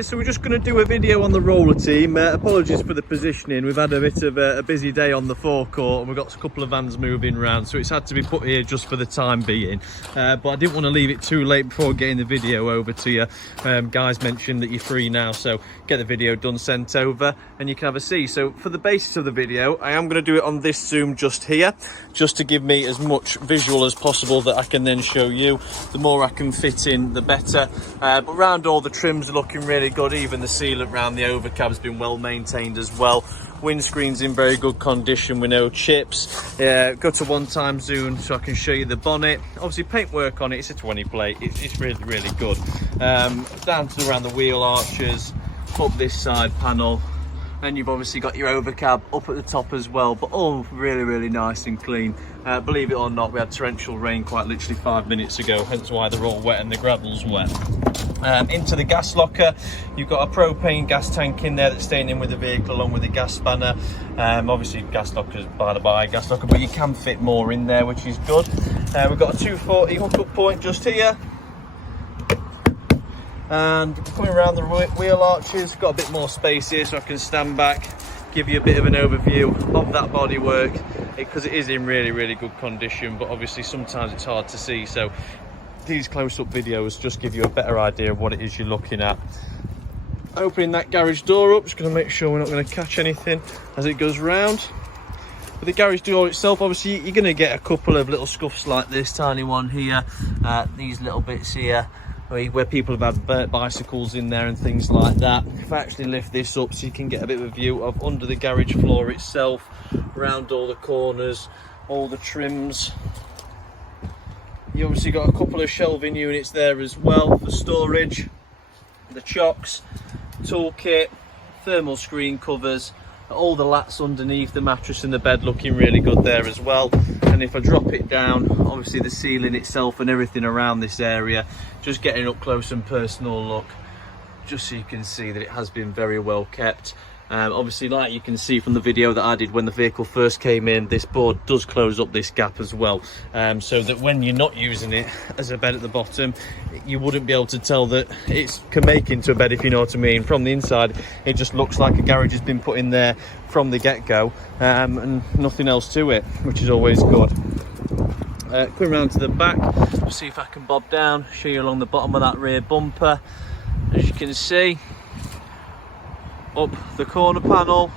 here, so we're just going to do a video on the Rollerteam. Apologies for the positioning, we've had a bit of a busy day on the forecourt and we've got a couple of vans moving around, so it's had to be put here just for the time being. But I didn't want to leave it too late before getting the video over to you. Guys mentioned that you're free now, so get the video done, sent over, and you can have a see. So for the basis of the video, I am going to do it on this zoom just here, just to give me as much visual as possible that I can then show you. The more I can fit in, the better. But round all the trims are looking really good. Even the sealant around the overcab's been well maintained as well. Windscreen's in very good condition with no chips. Go to one-time zoom so I can show you the bonnet. Obviously paintwork on it, it's a 20 plate, it's really, really good. Down to around the wheel arches, up this side panel. Then you've obviously got your overcab up at the top as well, but all really, really nice and clean. Believe it or not, we had torrential rain quite literally 5 minutes ago, hence why they're all wet and the gravel's wet. Into the gas locker, you've got a propane gas tank in there that's staying in with the vehicle along with the gas spanner. Obviously gas locker's by the by gas locker, but you can fit more in there, which is good. We've got a 240 hookup point just here. And coming around the wheel arches, got a bit more space here so I can stand back, give you a bit of an overview of that bodywork, because it is in really, really good condition, but obviously sometimes it's hard to see, so these close-up videos just give you a better idea of what it is you're looking at. Opening that garage door up, just going to make sure we're not going to catch anything as it goes round. With the garage door itself, obviously you're going to get a couple of little scuffs like this tiny one here, these little bits here, where people have had burnt bicycles in there and things like that. If I actually lift this up so you can get a bit of a view of under the garage floor itself, around all the corners, all the trims. You obviously got a couple of shelving units there as well for storage, the chocks, toolkit, thermal screen covers, all the lats underneath the mattress and the bed looking really good there as well. And if I drop it down, obviously the ceiling itself and everything around this area, just getting up close and personal look, just so you can see that it has been very well kept. Obviously, like you can see from the video that I did when the vehicle first came in, this board does close up this gap as well, so that when you're not using it as a bed at the bottom, you wouldn't be able to tell that it can make into a bed, if you know what I mean. From the inside, it just looks like a garage has been put in there from the get-go, and nothing else to it, which is always good. Coming around to the back, see if I can bob down, show you along the bottom of that rear bumper. As you can see, up the corner panel,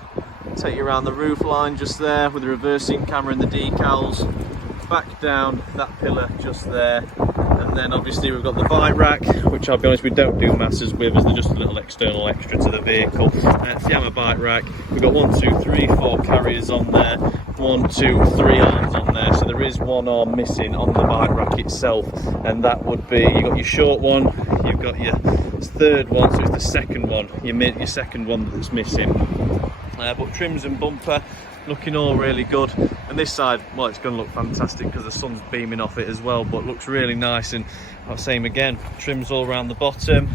take you around the roof line just there with the reversing camera and the decals, back down that pillar just there, and then obviously we've got the bike rack, which I'll be honest, we don't do masses with, as they're just a little external extra to the vehicle. Fiamma bike rack, we've got 1, 2, 3, 4 carriers on there, 1, 2, 3 arms on there, so there is one arm missing on the bike rack itself, and that would be, you've got your short one, you've got your third one, so it's the second one, your second one that's missing. But trims and bumper looking all really good, and this side, well, it's going to look fantastic because the sun's beaming off it as well, but looks really nice. And same again, trims all around the bottom,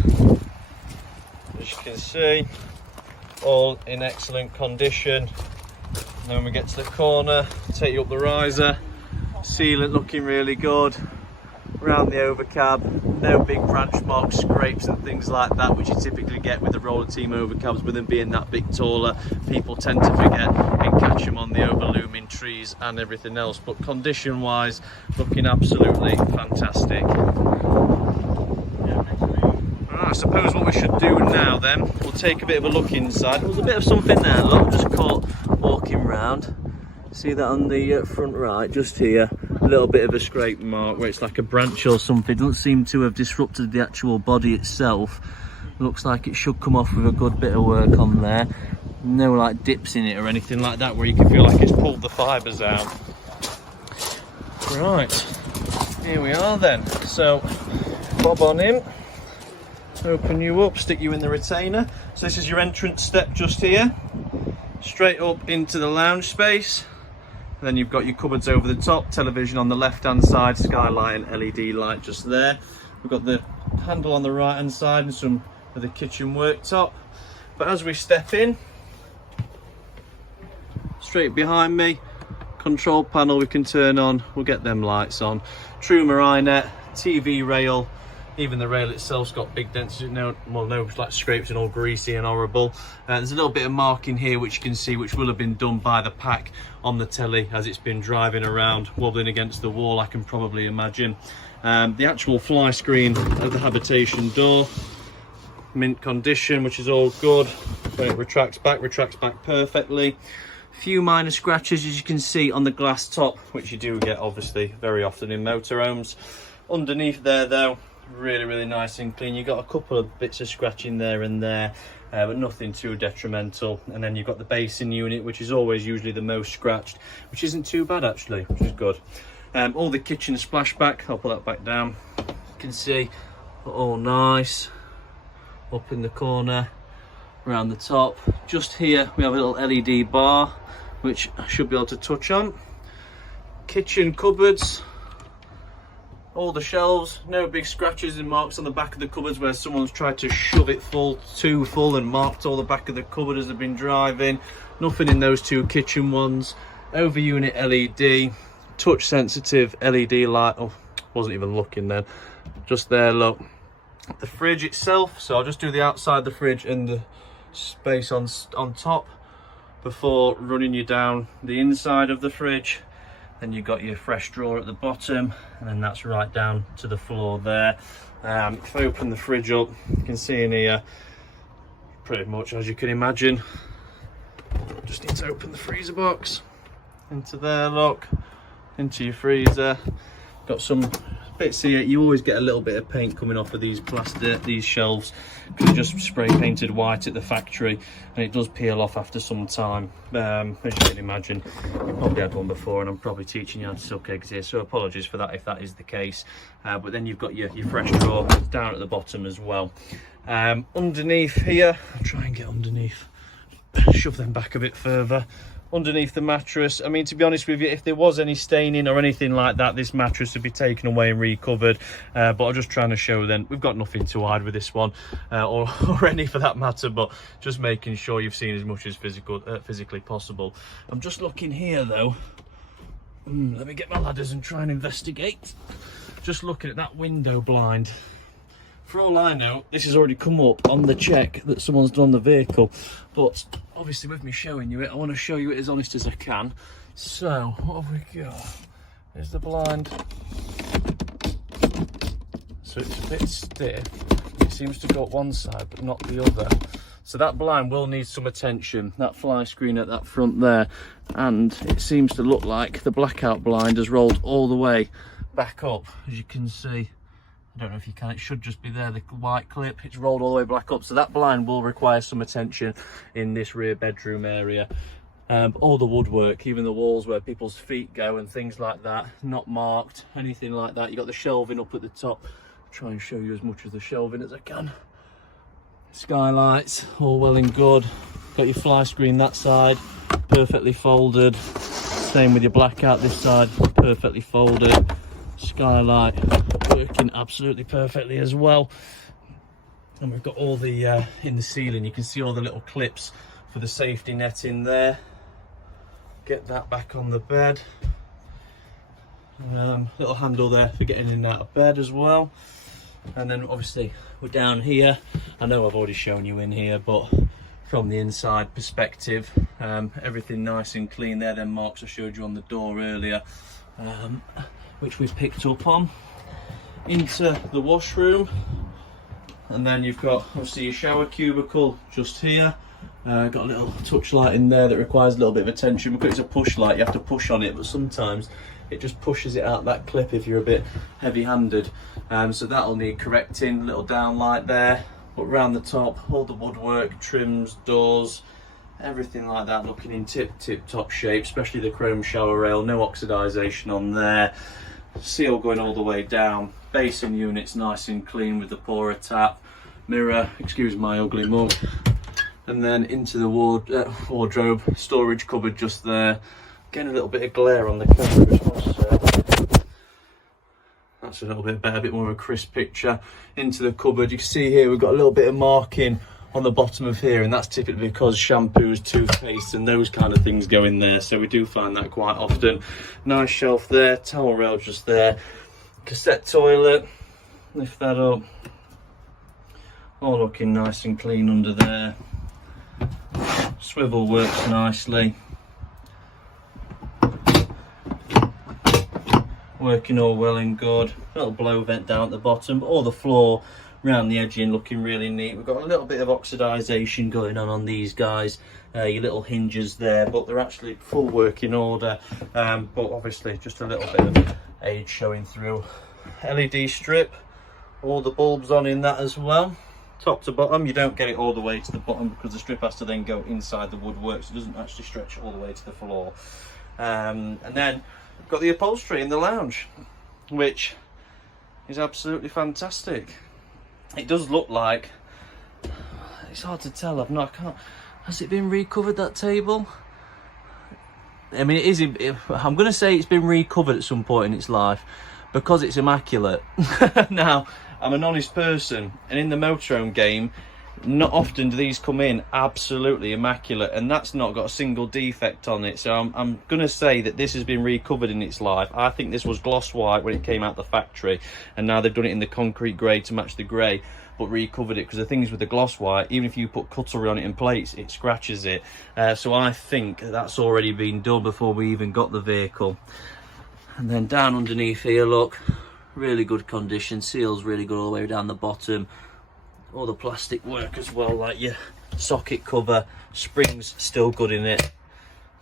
as you can see, all in excellent condition. And then when we get to the corner, take you up the riser, sealant looking really good, around the overcab, no big branch marks, scrapes and things like that, which you typically get with the Rollerteam overcabs. With them being that bit taller, people tend to forget and catch them on the overlooming trees and everything else. But condition wise, looking absolutely fantastic. I suppose what we should do now then, we'll take a bit of a look inside. There's a bit of something there, look, just caught walking round. See that on the front right, just here, a little bit of a scrape mark where it's like a branch or something. It doesn't seem to have disrupted the actual body itself. Looks like it should come off with a good bit of work on there. No like dips in it or anything like that where you can feel like it's pulled the fibres out. Right, here we are then. So, bob on in, open you up, stick you in the retainer. So this is your entrance step just here, straight up into the lounge space. And then you've got your cupboards over the top, television on the left hand side, skylight and LED light just there. We've got the handle on the right hand side and some of the kitchen worktop. But as we step in, straight behind me, control panel we can turn on, we'll get them lights on. True Marinette, TV rail, Even the rail itself's got big dents, no like scrapes and all greasy and horrible. There's a little bit of marking here which you can see, which will have been done by the pack on the telly as it's been driving around, wobbling against the wall, I can probably imagine. The actual fly screen of the habitation door, mint condition, which is all good. When it retracts back perfectly. Few minor scratches, as you can see, on the glass top, which you do get obviously very often in motorhomes. Underneath there though, really nice and clean. You've got a couple of bits of scratching there and there, but nothing too detrimental. And then you've got the basin unit, which is always usually the most scratched, which isn't too bad actually, which is good. All the kitchen splashback, I'll put that back down. You can see all nice up in the corner, around the top. Just here we have a little LED bar, which I should be able to touch on. Kitchen cupboards, all the shelves, no big scratches and marks on the back of the cupboards where someone's tried to shove it too full and marked all the back of the cupboard as they've been driving. Nothing in those two kitchen ones. Over unit LED, touch sensitive LED light. Oh, wasn't even looking then. Just there, look. The fridge itself, so I'll just do the outside the fridge and the space on top before running you down the inside of the fridge. Then you've got your fresh drawer at the bottom, and then that's right down to the floor there. If I open the fridge up, you can see in here pretty much as you can imagine. Just need to open the freezer box into there, look, into your freezer. Got some bits here. You always get a little bit of paint coming off of these shelves because they're just spray painted white at the factory, and it does peel off after some time. As you can imagine, you probably had one before, and I'm probably teaching you how to suck eggs here, so apologies for that if that is the case. But then you've got your fresh drawer down at the bottom as well. Underneath here, I'll try and get underneath, shove them back a bit further. Underneath the mattress, I mean, to be honest with you, if there was any staining or anything like that, this mattress would be taken away and recovered. But I'm just trying to show then we've got nothing to hide with this one, or any for that matter, but just making sure you've seen as much as physically possible. I'm just looking here though. Let me get my ladders and try and investigate. Just looking at that window blind. For all I know, this has already come up on the check that someone's done on the vehicle, but obviously with me showing you it, I want to show you it as honest as I can. So what have we got? There's the blind. So it's a bit stiff. It seems to go up one side but not the other. So that blind will need some attention, that fly screen at that front there. And it seems to look like the blackout blind has rolled all the way back up, as you can see. I don't know if you can, it should just be there, the white clip, it's rolled all the way back up. So that blind will require some attention in this rear bedroom area. All the woodwork, even the walls where people's feet go and things like that, not marked, anything like that. You've got the shelving up at the top. I'll try and show you as much of the shelving as I can. Skylights, all well and good. Got your fly screen that side, perfectly folded. Same with your blackout this side, perfectly folded. Skylight working absolutely perfectly as well. And we've got all the in the ceiling, you can see all the little clips for the safety net in there. Get that back on the bed. Little handle there for getting in and out of bed as well. And then obviously we're down here. I know I've already shown you in here, but from the inside perspective, everything nice and clean there. Them marks I showed you on the door earlier, which we've picked up on. Into the washroom, and then you've got obviously your shower cubicle just here. Got a little touch light in there that requires a little bit of attention because it's a push light, you have to push on it, but sometimes it just pushes it out that clip if you're a bit heavy-handed. So that'll need correcting. Little down light there, but around the top, all the woodwork, trims, doors, everything like that looking in tip top shape, especially the chrome shower rail, no oxidization on there. Seal going all the way down. Basin units nice and clean with the pourer tap. Mirror, excuse my ugly mug. And then into the wardrobe, storage cupboard just there. Getting a little bit of glare on the camera. That's a little bit better, a bit more of a crisp picture. Into the cupboard, you can see here we've got a little bit of marking on the bottom of here, and that's typically because shampoos, toothpaste and those kind of things go in there, so we do find that quite often. Nice shelf there, towel rail just there, cassette toilet, lift that up. All looking nice and clean under there. Swivel works nicely. Working all well and good. Little blow vent down at the bottom, but all the floor around the edging looking really neat. We've got a little bit of oxidisation going on these guys. Your little hinges there, but they're actually full working order. But obviously just a little bit of age showing through. LED strip, all the bulbs on in that as well. Top to bottom, you don't get it all the way to the bottom because the strip has to then go inside the woodwork, so it doesn't actually stretch all the way to the floor. And then we've got the upholstery in the lounge, which is absolutely fantastic. It does look like, it's hard to tell, has it been recovered, that table? I mean, it is, I'm going to say it's been recovered at some point in its life because it's immaculate. Now, I'm an honest person, and in the motorhome game, not often do these come in absolutely immaculate, and that's not got a single defect on it. So I'm going to say that this has been recovered in its life. I think this was gloss white when it came out the factory, and now they've done it in the concrete grey to match the grey, but recovered it, because the thing is with the gloss white, even if you put cutlery on it in plates, it scratches it. So I think that's already been done before we even got the vehicle. And then down underneath here, look, really good condition, seals really good all the way down the bottom. All the plastic work as well, like your socket cover, springs still good in it,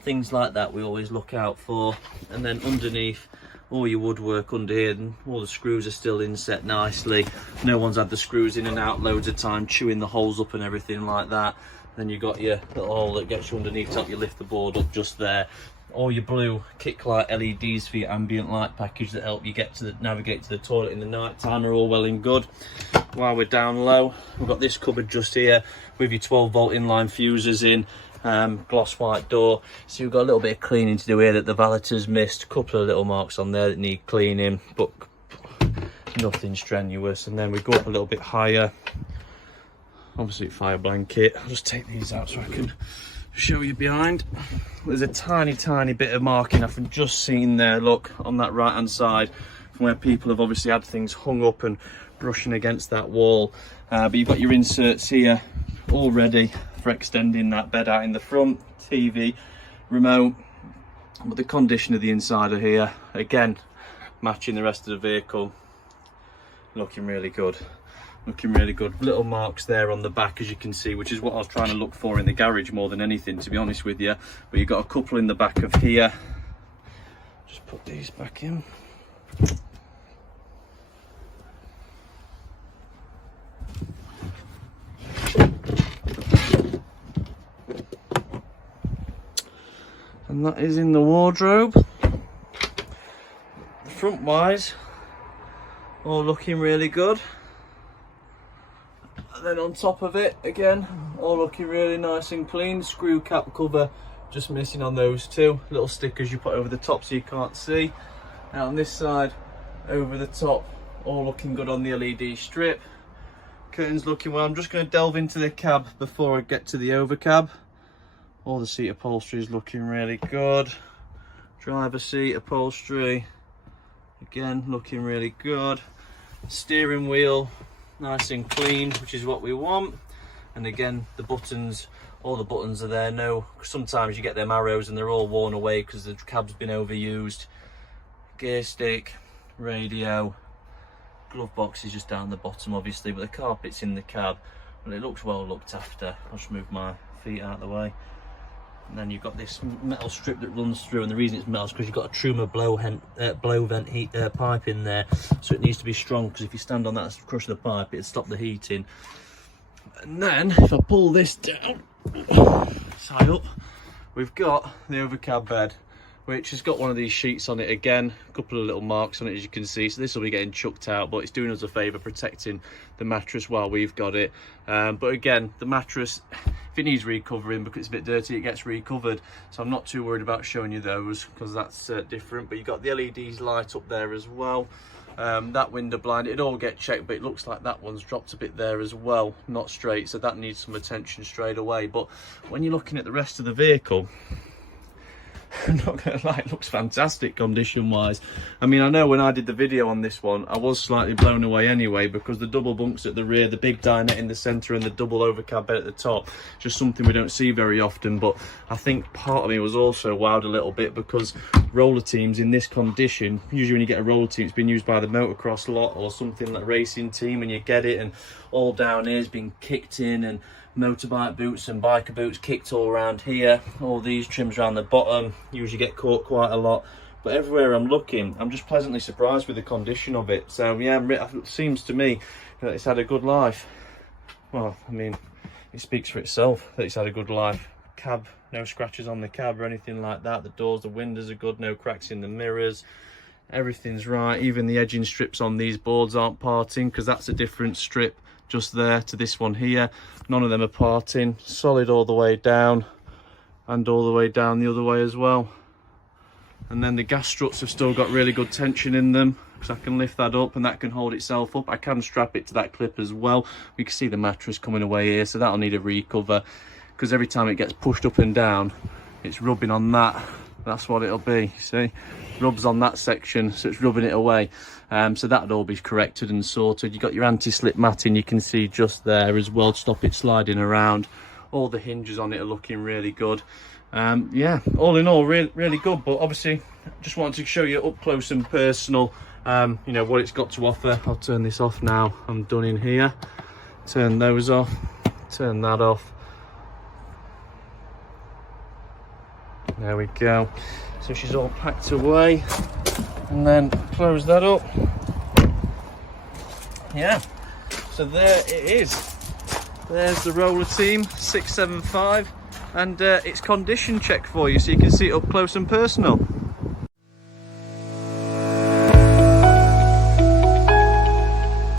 things like that we always look out for. And then underneath, all your woodwork under here, and all the screws are still inset nicely. No one's had the screws in and out loads of time, chewing the holes up and everything like that. Then you've got your little hole that gets you underneath to help you lift the board up just there. All your blue kick light LEDs for your ambient light package that help you navigate to the toilet in the night time are all well and good. While we're down low, we've got this cupboard just here with your 12-volt inline fuses in, gloss white door. So you've got a little bit of cleaning to do here that the valeter's missed. A couple of little marks on there that need cleaning, but nothing strenuous. And then we go up a little bit higher. Obviously fire blanket. I'll just take these out so I can show you behind. There's a tiny bit of marking I can just seen there, look, on that right hand side, from where people have obviously had things hung up and brushing against that wall. But you've got your inserts here all ready for extending that bed out in the front, TV, remote. But the condition of the inside of here, again, matching the rest of the vehicle, looking really good. Looking really good. Little marks there on the back, as you can see, which is what I was trying to look for in the garage more than anything, to be honest with you. But you've got a couple in the back of here. Just put these back in. And that is in the wardrobe. Front wise, all looking really good. And then on top of it, again, all looking really nice and clean. Screw cap cover just missing on those two. Little stickers you put over the top so you can't see. And on this side, over the top, all looking good on the LED strip. Curtains looking well. I'm just going to delve into the cab before I get to the overcab. All the seat upholstery is looking really good. Driver seat upholstery, again, looking really good. Steering wheel, nice and clean, which is what we want. And again, the buttons, all the buttons are there. No, sometimes you get them arrows and they're all worn away because the cab's been overused. Gear stick, radio, glove box is just down the bottom obviously, but the carpet's in the cab. Well, it looks well looked after. I'll just move my feet out of the way. And then you've got this metal strip that runs through, and the reason it's metal is because you've got a Truma blow vent heat pipe in there, so it needs to be strong, because if you stand on that and crush the pipe, it'd stop the heating. And then if I pull this down, side up, we've got the overcab bed, which has got one of these sheets on it again, a couple of little marks on it as you can see, so this will be getting chucked out, but it's doing us a favour protecting the mattress while we've got it. But again, the mattress, if it needs recovering because it's a bit dirty, it gets recovered, so I'm not too worried about showing you those because that's different. But you've got the LEDs light up there as well. That window blind, it'd all get checked, but it looks like that one's dropped a bit there as well, not straight, so that needs some attention straight away. But when you're looking at the rest of the vehicle, I'm not gonna lie, it looks fantastic condition wise. I mean, I know when I did the video on this one, I was slightly blown away anyway, because the double bunks at the rear, the big dinette in the centre and the double overcab bed at the top, just something we don't see very often. But I think part of me was also wowed a little bit, because Rollerteams in this condition, usually when you get a Rollerteam, it's been used by the motocross lot or something like racing team, and you get it and all down here has been kicked in, and motorbike boots and biker boots kicked all around here, all these trims around the bottom, usually get caught quite a lot. But everywhere I'm looking, I'm just pleasantly surprised with the condition of it. So yeah, it seems to me that it's had a good life. Well, I mean, it speaks for itself that it's had a good life. Cab, no scratches on the cab or anything like that. The doors, the windows are good, no cracks in the mirrors. Everything's right. Even the edging strips on these boards aren't parting, because that's a different strip just there to this one here. None of them are parting. Solid all the way down, and all the way down the other way as well. And then the gas struts have still got really good tension in them, because I can lift that up and that can hold itself up. I can strap it to that clip as well. We can see the mattress coming away here, so that'll need a recover, because every time it gets pushed up and down, it's rubbing on that. That's what it'll be, see? Rubs on that section, so it's rubbing it away. So that'll all be corrected and sorted. You've got your anti-slip matting, you can see just there as well to stop it sliding around. All the hinges on it are looking really good. Yeah, all in all, really good. But obviously, just wanted to show you up close and personal, you know, what it's got to offer. I'll turn this off now. I'm done in here. Turn those off, turn that off. There we go. So she's all packed away, and then close that up. Yeah, so there it is. There's the Rollerteam 675, and it's condition check for you, so you can see it up close and personal.